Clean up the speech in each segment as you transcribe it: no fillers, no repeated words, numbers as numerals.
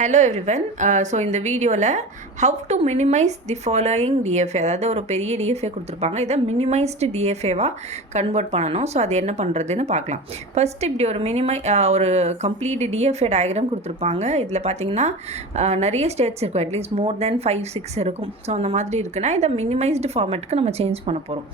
Hello everyone. So இந்த வீடியோவில் how to minimise the following DFA, அதாவது ஒரு பெரிய டிஎஃப்ஏ கொடுத்துருப்பாங்க. இதை மினிமைஸ்டு டிஎஃப்ஏவாக கன்வெர்ட் பண்ணணும். ஸோ அது என்ன பண்ணுறதுன்னு பார்க்கலாம். ஃபஸ்ட் இப்படி ஒரு கம்ப்ளீட் டிஎஃப்ஏ டயக்ராம் கொடுத்துருப்பாங்க. இதில் பார்த்தீங்கன்னா நிறைய ஸ்டேட்ஸ் இருக்கும், அட்லீஸ்ட் மோர் தென் 5-6 இருக்கும். ஸோ அந்த மாதிரி இருக்குன்னா இதை மினிமைஸ்டு ஃபார்மேட்டுக்கு நம்ம சேஞ்ச் பண்ண போகிறோம்.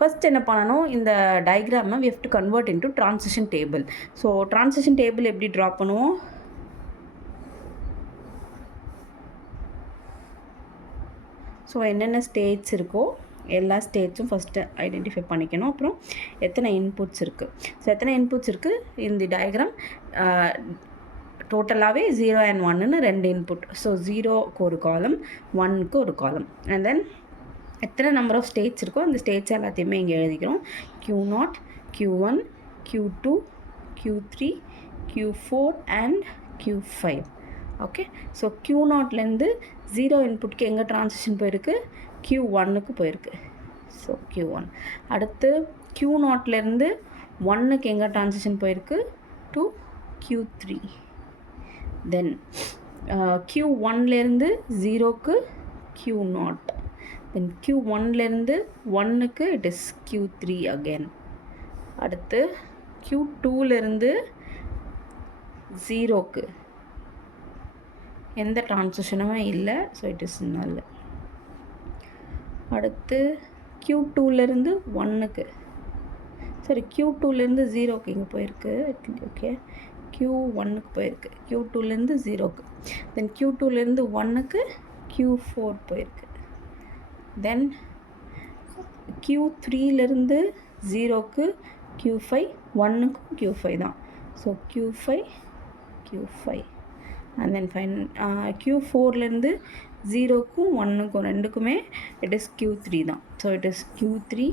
ஃபஸ்ட் என்ன பண்ணணும், இந்த டயக்ராமை we have to convert into transition table. So transition table எப்படி ட்ரா பண்ணுவோம்? ஸோ என்னென்ன ஸ்டேட்ஸ் இருக்கோ எல்லா ஸ்டேட்ஸும் ஃபஸ்ட்டு ஐடென்டிஃபை பண்ணிக்கணும். அப்புறம் எத்தனை இன்புட்ஸ் இருக்குது. ஸோ எத்தனை இன்புட்ஸ் இருக்குது இந்த டயக்ராம் டோட்டலாகவே 0 and 1ன்னு 2 இன்புட். ஸோ 0க்கு ஒரு காலம், 1க்கு ஒரு காலம். அண்ட் தென் எத்தனை நம்பர் ஆஃப் ஸ்டேட்ஸ் இருக்கோ அந்த ஸ்டேட்ஸ் எல்லாத்தையுமே இங்கே எழுதிக்கிறோம். Q0, Q1, Q2, Q3, Q4 and Q5. Okay. So Q0லேருந்து 0 இன்புட்க்கு எங்கே ட்ரான்சிஷன் போயிருக்கு? Q1க்கு போயிருக்கு. So Q1. அடுத்து Q0லேருந்து 1க்கு எங்கே ட்ரான்சிஷன் போயிருக்கு? To Q3. தென் Q1லேருந்து 0க்கு Q0. தென் Q1லேருந்து 1க்கு இட் இஸ் Q3 அகெயின். அடுத்து Q2லேருந்து 0க்கு எந்த ட்ரான்சிஷனுமே இல்லை. ஸோ இட் இஸ் நல். அடுத்து Q2லேருந்து 1க்கு, சரி Q2லேருந்து 0க்கு இங்கே போயிருக்கு. ஓகே, Q1க்கு போயிருக்கு. Q2லேருந்து 0க்கு. தென் Q2லேருந்து 1க்கு Q4 போயிருக்கு. தென் Q3லேருந்து 0க்கு Q5, 1க்கும் Q5 தான். So Q5. அண்ட் தென் Q4லேருந்து 0க்கும் 1க்கும் 2க்குமே இட் இஸ் Q3 தான். So it is Q3.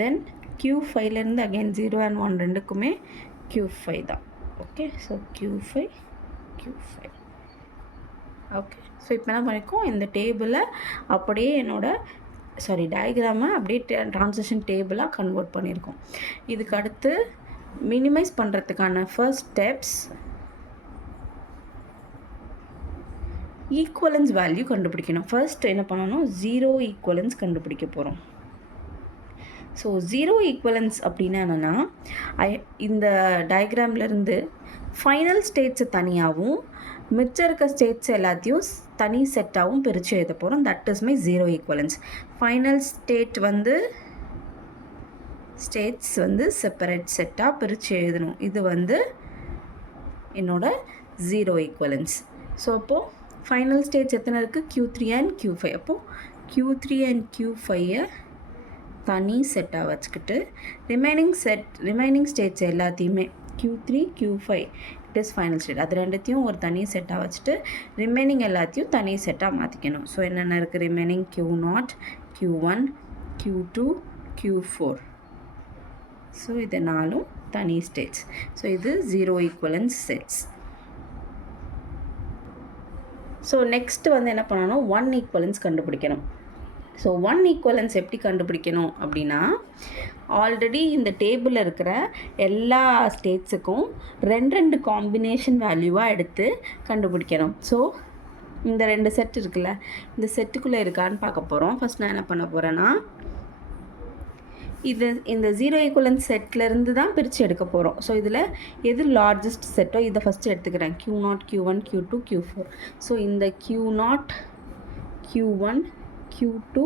Then Q5லேருந்து அகெயின் 0 and 1 2க்குமே Q5 தான். Okay, so Q5. Okay, so இப்போ என்ன பண்ணியிருக்கோம், இந்த டேபிளை அப்படியே டயக்ராமை அப்படியே ட்ரான்சிஷன் டேபிளாக கன்வெர்ட் பண்ணியிருக்கோம். இதுக்கு அடுத்து மினிமைஸ் பண்ணுறதுக்கான ஃபர்ஸ்ட் ஸ்டெப்ஸ் ஈக்குவலன்ஸ் வேல்யூ கண்டுபிடிக்கணும். ஃபர்ஸ்ட் என்ன பண்ணணும், 0 ஈக்குவலன்ஸ் கண்டுபிடிக்க போகிறோம். ஸோ 0 ஈக்குவலன்ஸ் அப்படின்னா என்னென்னா, இந்த டயக்ராம்லேருந்து ஃபைனல் ஸ்டேட்ஸை தனியாகவும் மிச்சம் இருக்க ஸ்டேட்ஸ் எல்லாத்தையும் தனி செட்டாகவும் பிரித்து எழுத போகிறோம். That is my 0 equivalence. Final states வந்து செப்பரேட் செட்டாக பிரித்து எழுதணும். இது வந்து என்னோட 0 ஈக்குவலன்ஸ். ஸோ அப்போது ஃபைனல் ஸ்டேட்ஸ் எத்தனை இருக்குது? Q3 and Q5. அப்போது Q3 and Q5 தனி செட்டாக வச்சுக்கிட்டு ரிமைனிங் ஸ்டேட்ஸ் எல்லாத்தையுமே Q3, Q5 it is final state. அது ரெண்டுத்தையும் ஒரு தனி செட்டாக வச்சுட்டு ரிமைனிங் எல்லாத்தையும் தனி செட்டாக மாற்றிக்கணும். ஸோ என்னென்ன இருக்குது remaining? Q0, Q1, Q2, Q4. So இது 4 தனி ஸ்டேட்ஸ். ஸோ இது 0 ஈக்குவலன்ஸ் செட்ஸ். ஸோ நெக்ஸ்ட்டு வந்து என்ன பண்ணணும், 1 ஈக்குவலன்ஸ் கண்டுபிடிக்கணும். ஸோ 1 ஈக்குவலன்ஸ் எப்படி கண்டுபிடிக்கணும் அப்படின்னா, ஆல்ரெடி இந்த டேபிளில் இருக்கிற எல்லா ஸ்டேட்ஸுக்கும் 2 காம்பினேஷன் வேல்யூவாக எடுத்து கண்டுபிடிக்கணும். ஸோ இந்த 2 செட் இருக்குல்ல, இந்த செட்டுக்குள்ளே இருக்கான்னு பார்க்க போகிறோம். ஃபஸ்ட் நான் என்ன பண்ண போகிறேன்னா, இந்த 0 ஈக்குவலன்ஸ் செட்லேருந்து தான் பிரித்து எடுக்க போகிறோம். ஸோ இதில் எது லார்ஜஸ்ட் செட்டோ இதை ஃபஸ்ட்டு எடுத்துக்கிறேன். Q0, Q1, Q2, Q4. So இந்த Q0, Q1, Q2,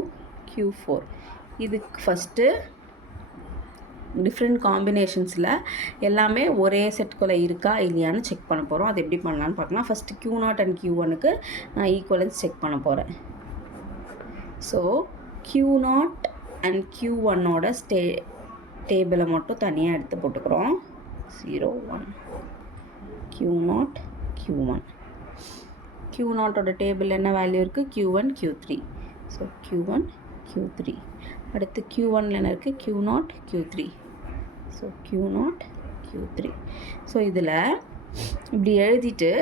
Q4 இதுக்கு ஃபஸ்ட்டு டிஃப்ரெண்ட் காம்பினேஷன்ஸில் எல்லாமே ஒரே செட்டுக்குள்ளே இருக்கா இல்லையான்னு செக் பண்ண போகிறோம். அது எப்படி பண்ணலான்னு பார்க்கலாம். ஃபஸ்ட்டு Q0 and Q1க்கு நான் ஈக்குவலன்ஸ் செக் பண்ண போகிறேன். ஸோ Q0 அண்ட் Q1ஓட டேபிளை மட்டும் தனியாக எடுத்து போட்டுக்கிறோம். 0, 1. Q0, Q1. Q0ஓட டேபிள் என்ன வேல்யூ இருக்குது? Q1, Q3. So Q1, Q3. அடுத்து Q1ல் என்ன இருக்குது? Q0, Q3. So Q0, Q3. So இதில் இப்படி எழுதிட்டு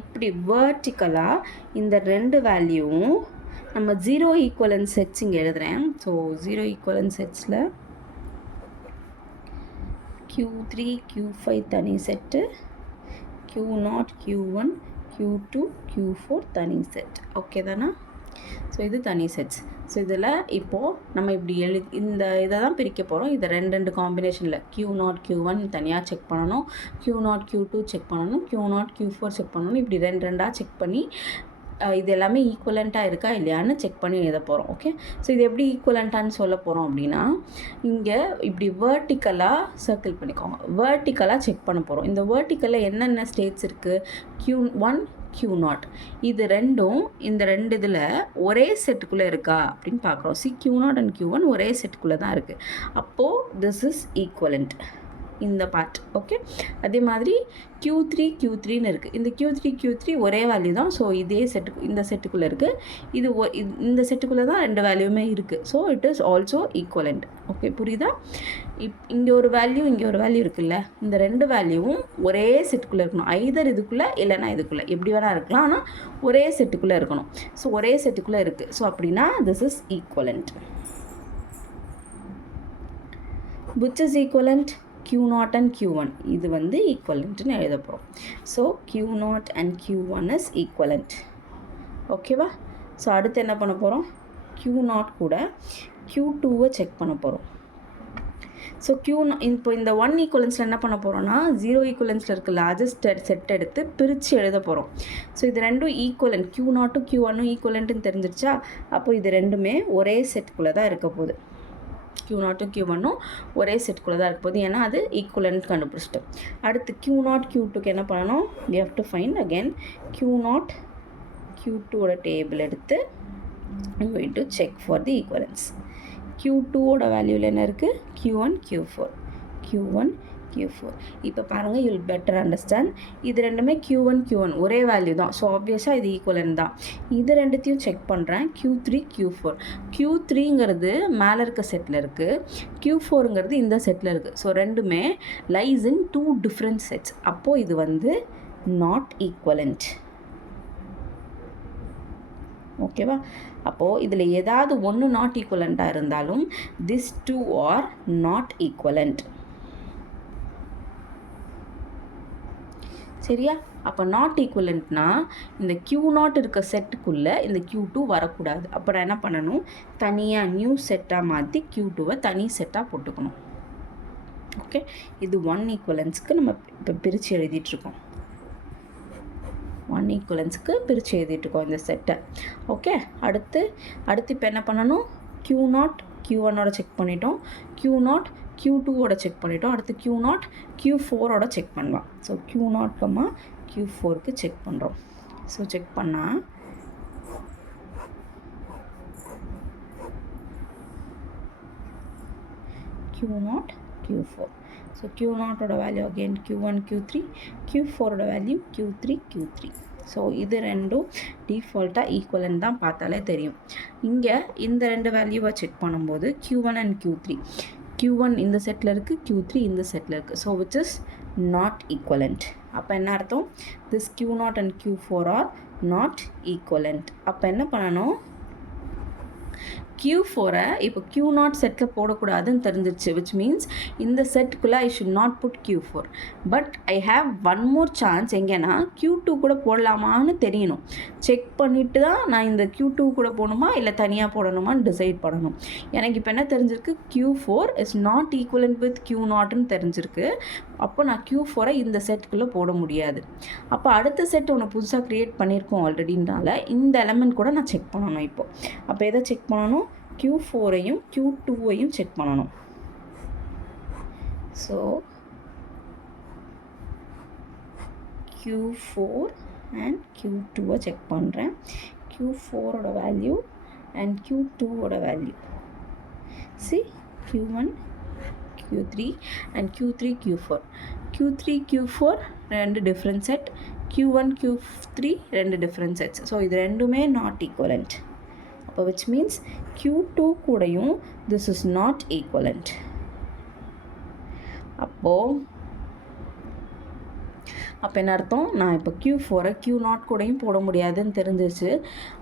இப்படி வேர்ட்டிக்கலாக இந்த 2 வேல்யூவும் நம்ம 0 ஈக்குவலன்ஸ் செட்ஸ் இங்கே எழுதுகிறேன். ஸோ 0 ஈக்குவலன்ஸ் செட்ஸில் Q3 Q5 தனி set, Q0 Q1 Q2 Q4 தனி செட். ஓகே தானா? ஸோ இது தனி செட்ஸ். ஸோ இதில் இப்போது நம்ம இப்படி இந்த இதை தான் பிரிக்க போகிறோம். இதை ரெண்டு காம்பினேஷனில் Q0 Q1 தனியாக செக் பண்ணணும், Q0 Q2 செக் பண்ணணும், Q0 Q4 செக் பண்ணணும். இப்படி ரெண்டாக செக் பண்ணி இது எல்லாமே ஈக்குவலண்ட்டாக இருக்கா இல்லையான்னு செக் பண்ணி எழுத போகிறோம். ஓகே, ஸோ இது எப்படி ஈக்குவலண்ட்டான்னு சொல்ல போகிறோம் அப்படின்னா, இங்கே இப்படி வேர்ட்டிக்கலாக சர்க்கிள் பண்ணிக்கோங்க. வேர்ட்டிக்கலாக செக் பண்ண போகிறோம். இந்த வேர்ட்டிக்கலில் என்னென்ன ஸ்டேட்ஸ் இருக்குது? Q1 Q0 இது ரெண்டும் இந்த ரெண்டு இதில் ஒரே செட்டுக்குள்ளே இருக்கா அப்படின்னு பார்க்குறோம். Q0 and Q1 ஒரே செட்டுக்குள்ளே தான் இருக்குது. அப்போது திஸ் இஸ் ஈக்குவலண்ட் இந்த பார்ட். ஓகே, அதே மாதிரி Q3 Q3ன்னு இருக்குது. இந்த Q3 ஒரே வேல்யூ தான். ஸோ இதே செட்டுக்கு இந்த செட்டுக்குள்ளே இருக்குது. இது இந்த செட்டுக்குள்ளே தான் ரெண்டு வேல்யூமே இருக்குது. So it is also equivalent. Okay, புரியுதா? இங்கே ஒரு வேல்யூ இங்கே ஒரு வேல்யூ இருக்குல்ல, இந்த ரெண்டு வேல்யூவும் ஒரே செட்டுக்குள்ளே இருக்கணும். ஐதர் இதுக்குள்ளே இல்லைனா இதுக்குள்ளே, எப்படி வேணால் இருக்கலாம், ஆனால் ஒரே செட்டுக்குள்ளே இருக்கணும். ஸோ ஒரே செட்டுக்குள்ளே இருக்குது. ஸோ அப்படின்னா this is equivalent. Which is equivalent? Q0 and Q1 இது வந்து ஈக்குவலண்ட்னு எழுத போகிறோம். So Q0 and Q1 is equivalent. ஓகேவா? ஸோ அடுத்து என்ன பண்ண போகிறோம்? Q0 கூட Q2வை செக் பண்ண போகிறோம். ஸோ இப்போ இந்த 1 ஈக்குவலன்ஸில் என்ன பண்ண போகிறோம்னா, 0 ஈக்குவலன்ஸில் இருக்க லார்ஜஸ்ட் செட் எடுத்து பிரித்து எழுத போகிறோம். ஸோ இது ரெண்டும் ஈக்குவலண்ட், Q0 Q1 ஈக்குவலண்ட்டுன்னு தெரிஞ்சிருச்சா? அப்போ இது ரெண்டுமே ஒரே செட்டுக்குள்ளே தான் இருக்க போகுது. Q0 Q1 ஒரே செட்டுக்குள்ளே தான் இருக்க போகுது, ஏன்னா அது ஈக்குவலண்ட் கண்டுபிடிச்சிட்டோம். அடுத்து Q0 Q2க்கு என்ன பண்ணணும்? we have to find again Q0 Q2ஓட டேபிள் எடுத்து I'm going to check for the equivalence. Q2ஓட வேல்யூவில் என்ன இருக்குது? Q1 Q4 Q1 Q4. இப்போ பாருங்கள், you'll better understand. இது ரெண்டுமே Q1 ஒரே வேல்யூ தான். ஸோ ஆப்வியஸாக இது ஈக்குவலண்ட் தான். இது ரெண்டுத்தையும் செக் பண்ணுறேன். Q3 Q4. Q3ங்கிறது மேலே இருக்க செட்டில் இருக்குது, Q4ங்கிறது இந்த செட்டில் இருக்குது. ஸோ ரெண்டுமே லைஸ் இன் 2 டிஃப்ரெண்ட் செட்ஸ். அப்போது இது வந்து நாட் ஈக்குவலண்ட். ஓகேவா? அப்போது இதில் ஏதாவது ஒன்று நாட் ஈக்குவலண்ட்டாக இருந்தாலும் this 2 are not equivalent. சரியா? அப்போ நாட் ஈக்குவலண்ட்னா இந்த Q0 இருக்க செட்டுக்குள்ளே இந்த Q2 வரக்கூடாது. அப்போ நான் என்ன பண்ணணும்? தனியாக நியூ செட்டாக மாற்றி Q2வை தனி செட்டாக போட்டுக்கணும். ஓகே, இது 1 ஈக்குவலன்ஸ்க்கு நம்ம இப்போ பிரித்து எழுதிட்டுருக்கோம். 1 ஈக்குவலன்ஸுக்கு பிரித்து எழுதிட்டுருக்கோம் இந்த செட்டை. ஓகே, அடுத்து இப்போ என்ன பண்ணணும்? Q0 Q1ஓட செக் பண்ணிட்டோம், Q0 Q2ஓட செக் பண்ணிட்டோம். அடுத்து Q0 Q4ஓட செக் பண்ணலாம். ஸோ Q0, Q4க்கு செக் பண்ணுறோம். ஸோ செக் பண்ணால் Q0 Q4. ஸோ Q0ஓட வேல்யூ அகெயின் Q1 Q3, Q4ஓட வேல்யூ Q3 Q3. ஸோ இது ரெண்டும் டிஃபால்ட்டாக ஈக்குவலண்ட் தான், பார்த்தாலே தெரியும். இங்கே இந்த ரெண்டு வேல்யூவை செக் பண்ணும்போது Q1 and Q1 இந்த செட்டில் இருக்குது, Q3 இந்த செட்டில் இருக்குது. So which is not equivalent. அப்போ என்ன அர்த்தம்? This Q0 and Q4 are not equivalent. அப்போ என்ன பண்ணணும்? Q4 இப்போ Q0 செட்டில் போடக்கூடாதுன்னு தெரிஞ்சிருச்சு. விச் மீன்ஸ் இந்த செட்டுக்குள்ளே I should not put Q4. But I have one more chance. எங்கேனா Q2 கூட போடலாமான்னு தெரியணும். செக் பண்ணிவிட்டு தான் நான் இந்த Q2 கூட போடணுமா இல்லை தனியாக போடணுமான்னு டிசைட் பண்ணணும். எனக்கு இப்போ என்ன தெரிஞ்சிருக்கு? Q4 is not equivalent with Q0ன்னு தெரிஞ்சிருக்கு. அப்போ நான் Q4 இந்த செட்டுக்குள்ளே போட முடியாது. அப்போ அடுத்த செட் ஒன்று புதுசாக க்ரியேட் பண்ணியிருக்கோம் ஆல்ரெடினால இந்த எலமெண்ட் கூட நான் செக் பண்ணணும். இப்போது அப்போ எதை செக் பண்ணணும்? Q4ஐயும் Q2ஐயும் செக் பண்ணணும். ஸோ Q4 அண்ட் Q2வை செக் பண்ணுறேன். Q4ஓட வேல்யூ அண்ட் Q2ஓட value. Q1 Q3 and Q3 Q4. Q3 Q4 ரெண்டு டிஃப்ரெண்ட் செட், Q1 Q3 ரெண்டு டிஃப்ரெண்ட் செட்ஸ். ஸோ இது ரெண்டுமே நாட் ஈக்குவலண்ட். அப்போ விச் மீன்ஸ் Q2 கூடயும் திஸ் இஸ் நாட் ஈக்குவலண்ட். அப்போது அப்போ என்ன அர்த்தம், நான் இப்போ Q4 Q0 கூடயும் போட முடியாதுன்னு தெரிஞ்சிச்சு.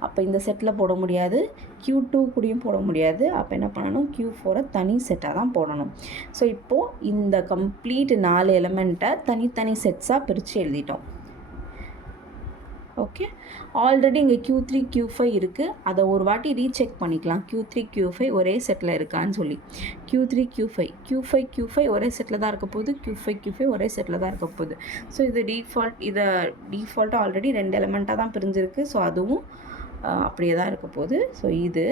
அப்போ இந்த செட்டில் போட முடியாது, Q2 கூடயும் போட முடியாது. அப்போ என்ன பண்ணணும், Q4 தனி செட்டாக தான் போடணும். ஸோ இப்போது இந்த கம்ப்ளீட் 4 எலிமெண்ட்டை தனித்தனி செட்ஸாக பிரித்து எழுதிட்டோம். ஓகே, ஆல்ரெடி இங்கே Q3 Q5 இருக்குது. அதை ஒரு வாட்டி ரீசெக் பண்ணிக்கலாம், Q3 Q5 ஒரே செட்டில் இருக்கான்னு சொல்லி. Q3 Q5 ஒரே செட்டில் தான் இருக்க போகுது, Q5 ஒரே செட்டில் தான் இருக்க போகுது. ஸோ இது டிஃபால்ட்டாக ஆல்ரெடி 2 எலிமெண்ட்டாக தான் பிரிஞ்சிருக்கு. ஸோ அதுவும் அப்படியே தான் இருக்க போகுது. ஸோ இது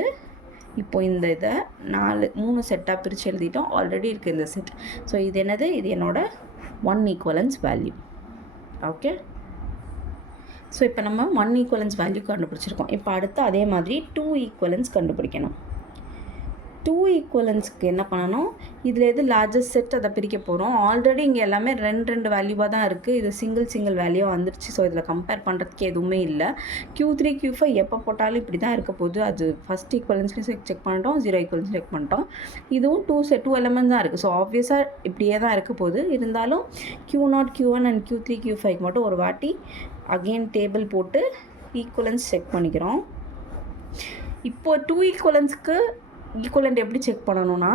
இப்போ இந்த இதை 3 செட்டாக பிரித்து எழுதிட்டோம். ஆல்ரெடி இருக்குது இந்த செட். ஸோ இது என்னது, இது என்னோட 1 ஈக்குவலன்ஸ் வேல்யூ. ஓகே, ஸோ இப்போ நம்ம 1 ஈக்குவலன்ஸ் வேல்யூ கண்டுபிடிச்சிருக்கோம். இப்போ அடுத்து அதே மாதிரி 2 ஈக்குவலன்ஸ் கண்டுபிடிக்கணும். 2 ஈக்குவலன்ஸ்க்கு என்ன பண்ணணும், இதில் எது லார்ஜஸ்ட் செட் அதை பிரிக்க போகிறோம். ஆல்ரெடி இங்கே எல்லாமே 2 வேல்யூவாக தான் இருக்குது. இது சிங்கிள் வேல்யூவாக வந்துருச்சு. ஸோ இதில் கம்பேர் பண்ணுறதுக்கு எதுவுமே இல்லை. Q3 Q5 எப்போ போட்டாலும் இப்படி தான் இருக்க போகுது. அது ஃபஸ்ட் ஈக்குவலன்ஸ்லையும் செக் பண்ணிட்டோம், 0 ஈக்குவலன்ஸ் செக் பண்ணிட்டோம். இதுவும் 2 எலிமெண்ட்ஸ் தான் இருக்குது. ஸோ ஆப்வியஸாக இப்படியே தான் இருக்க போகுது. இருந்தாலும் Q0 Q1 and Q3 Q5 மட்டும் ஒரு வாட்டி அகெயின் டேபிள் போட்டு ஈக்குவலன்ஸ் செக் பண்ணிக்கிறோம். இப்போ 2 ஈக்குவலன்ஸ்க்கு ஈக்குவலண்ட் எப்படி செக் பண்ணணும்னா,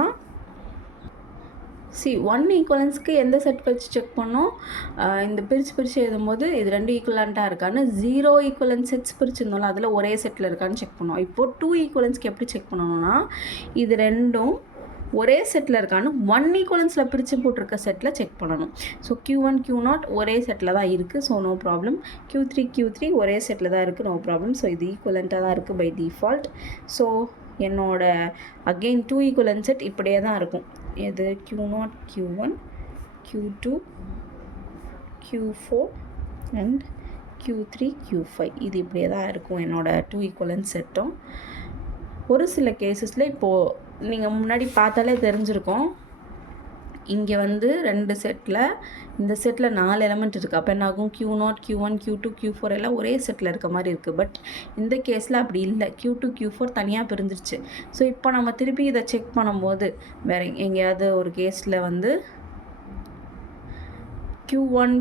1 ஈக்குவலன்ஸ்க்கு எந்த செட் வச்சு செக் பண்ணோம், இந்த பிரித்து எழுதும்போது இது 2 ஈக்குவலண்ட்டாக இருக்கான்னு 0 ஈக்குவலன்ஸ் செட்ஸ் பிரிச்சுருந்தோம்ல, அதில் ஒரே செட்டில் இருக்கான்னு செக் பண்ணோம். இப்போது 2 ஈக்குவலன்ஸ்க்கு எப்படி செக் பண்ணணும்னா, இது ரெண்டும் ஒரே செட்டில் இருக்கான்னு 1 ஈக்குவலன்ஸில் பிரித்து போட்டிருக்க செட்டில் செக் பண்ணணும். ஸோ Q1 Q0 ஒரே செட்டில் தான் இருக்குது. So no problem. Q3 ஒரே செட்டில் தான் இருக்குது. No problem. ஸோ இது ஈக்குவலண்ட்டாக தான் இருக்குது பை டிஃபால்ட். ஸோ என்னோட அகெயின் 2 ஈக்குவலன்ஸ் செட் இப்படியே தான் இருக்கும். இது Q0 Q1 Q2 Q4 and Q3 Q5 இது இப்படியே தான் இருக்கும் என்னோட 2 ஈக்குவலன்ஸ் செட்டும். ஒரு சில கேஸஸில் இப்போது நீங்கள் முன்னாடி பார்த்தாலே தெரிஞ்சிருக்கும், இங்கே வந்து 2 செட்டில், இந்த செட்டில் 4 எலிமெண்ட் இருக்குது. அப்போ என்ன ஆகும், Q0 Q1 Q2 Q4 எல்லாம் ஒரே செட்டில் இருக்க மாதிரி இருக்குது. பட் இந்த கேஸில் அப்படி இல்லை, Q2 Q4 தனியாக பிரிஞ்சிருச்சு. ஸோ இப்போ நம்ம திருப்பி இதை செக் பண்ணும்போது வேறு எங்கேயாவது ஒரு கேஸில் வந்து Q1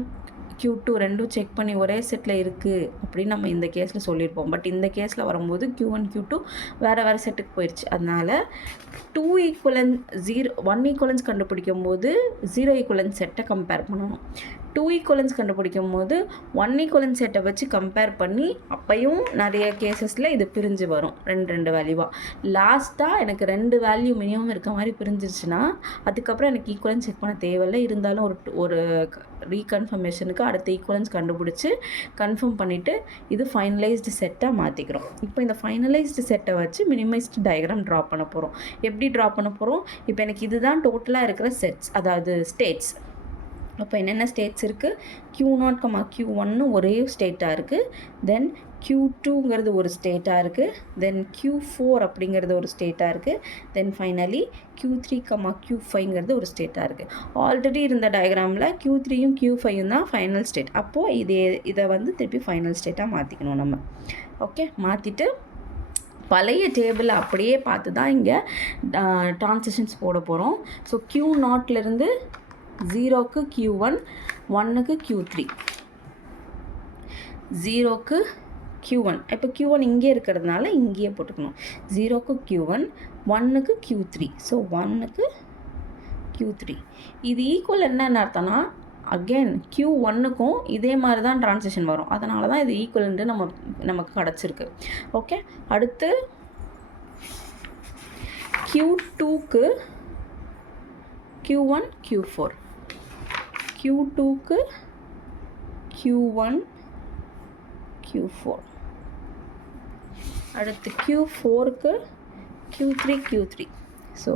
Q2 ரெண்டும் செக் பண்ணி ஒரே செட்டில் இருக்குது அப்படின்னு நம்ம இந்த கேஸில் சொல்லியிருப்போம். பட் இந்த கேஸில் வரும்போது Q1 Q2 வேறு செட்டுக்கு போயிடுச்சு. அதனால் 1 ஈக்குவலன்ஸ் கண்டுபிடிக்கும் போது 0 ஈக்குவலன்ஸ் செட்டை கம்பேர் பண்ணணும். 2 ஈக்குவலன்ஸ் கண்டுபிடிக்கும் போது 1 ஈக்குவலன்ஸ் செட்டை வச்சு கம்பேர் பண்ணி அப்பையும் நிறைய கேஸஸில் இது பிரிஞ்சு வரும் 2 வேல்யூவாக. லாஸ்ட்டாக எனக்கு 2 வேல்யூ மினிமம் இருக்க மாதிரி பிரிஞ்சிருச்சுன்னா அதுக்கப்புறம் எனக்கு ஈக்குவலன்ஸ் செக் பண்ண தேவையில்லை. இருந்தாலும் ஒரு ரீகன்ஃபர்மேஷனுக்கு அடுத்த ஈக்குவலன்ஸ் கண்டுபிடிச்சி கன்ஃபார்ம் பண்ணிவிட்டு இது ஃபைனலைஸ்டு செட்டாக மாற்றிக்கிறோம். இப்போ இந்த ஃபைனலைஸ்டு செட்டை வச்சு மினிமைஸ்டு டயக்ராம் ட்ரா பண்ண போகிறோம். எப்படி ட்ரா பண்ண போகிறோம், இப்போ எனக்கு இதுதான் டோட்டலாக இருக்கிற செட்ஸ், அதாவது ஸ்டேட்ஸ். அப்போ என்னென்ன ஸ்டேட்ஸ் இருக்குது, Q0, Q1 ஒரே ஸ்டேட்டாக இருக்குது. தென் Q2ங்கிறது ஒரு ஸ்டேட்டாக இருக்குது. தென் Q4 அப்படிங்கிறது ஒரு ஸ்டேட்டாக இருக்குது. தென் ஃபைனலி Q3, Q5ங்கிறது ஒரு ஸ்டேட்டாக இருக்குது. ஆல்ரெடி இருந்த டயக்ராமில் Q3யும் Q5யும் தான் ஃபைனல் ஸ்டேட். அப்போது இதை வந்து திருப்பி ஃபைனல் ஸ்டேட்டாக மாற்றிக்கணும் நம்ம. ஓகே, மாற்றிட்டு பழைய டேபிளை அப்படியே பார்த்து தான் இங்கே ட்ரான்சிஷன்ஸ் போட போகிறோம். ஸோ Q0லேருந்து 0க்கு Q1, 1க்கு Q3, 0க்கு Q1. இப்போ Q1 இங்கே இருக்கிறதுனால இங்கேயே போட்டுக்கணும். 0க்கு Q1, 1க்கு Q3. ஸோ 1க்கு Q3. இது ஈக்குவல் என்னன்னு அர்த்தம்னா, அகெயின் Q1க்கும் இதே மாதிரி தான் ட்ரான்சிஷன் வரும். அதனால தான் இது ஈக்குவல்ன்ட்டு நமக்கு கிடச்சிருக்கு. ஓகே, அடுத்து Q2க்கு Q1 Q4, Q2க்கு Q1 Q4, அடுத்து Q4க்கு Q3 Q3. So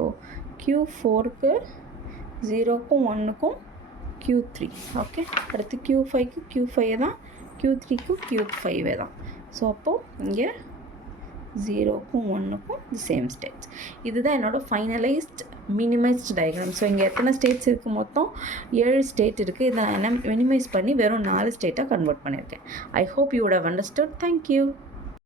Q4க்கு 0க்கும் 1க்கும் Q3. Okay, அடுத்து Q5க்கு Q5 தான், Q3க்கு Q5 தான். ஸோ அப்போது இங்கே 0க்கும் 1க்கும் சேம் ஸ்டேட்ஸ். இதுதான் என்னோட ஃபைனலைஸ்ட் மினிமைஸ்ட் டயக்ராம். ஸோ இங்கே எத்தனை ஸ்டேட்ஸ் இருக்குது, மொத்தம் 7 ஸ்டேட் இருக்குது. இதை நான் மினிமைஸ் பண்ணி வெறும் 4 ஸ்டேட்டாக கன்வெர்ட் பண்ணியிருக்கேன். I hope you would have understood. Thank you.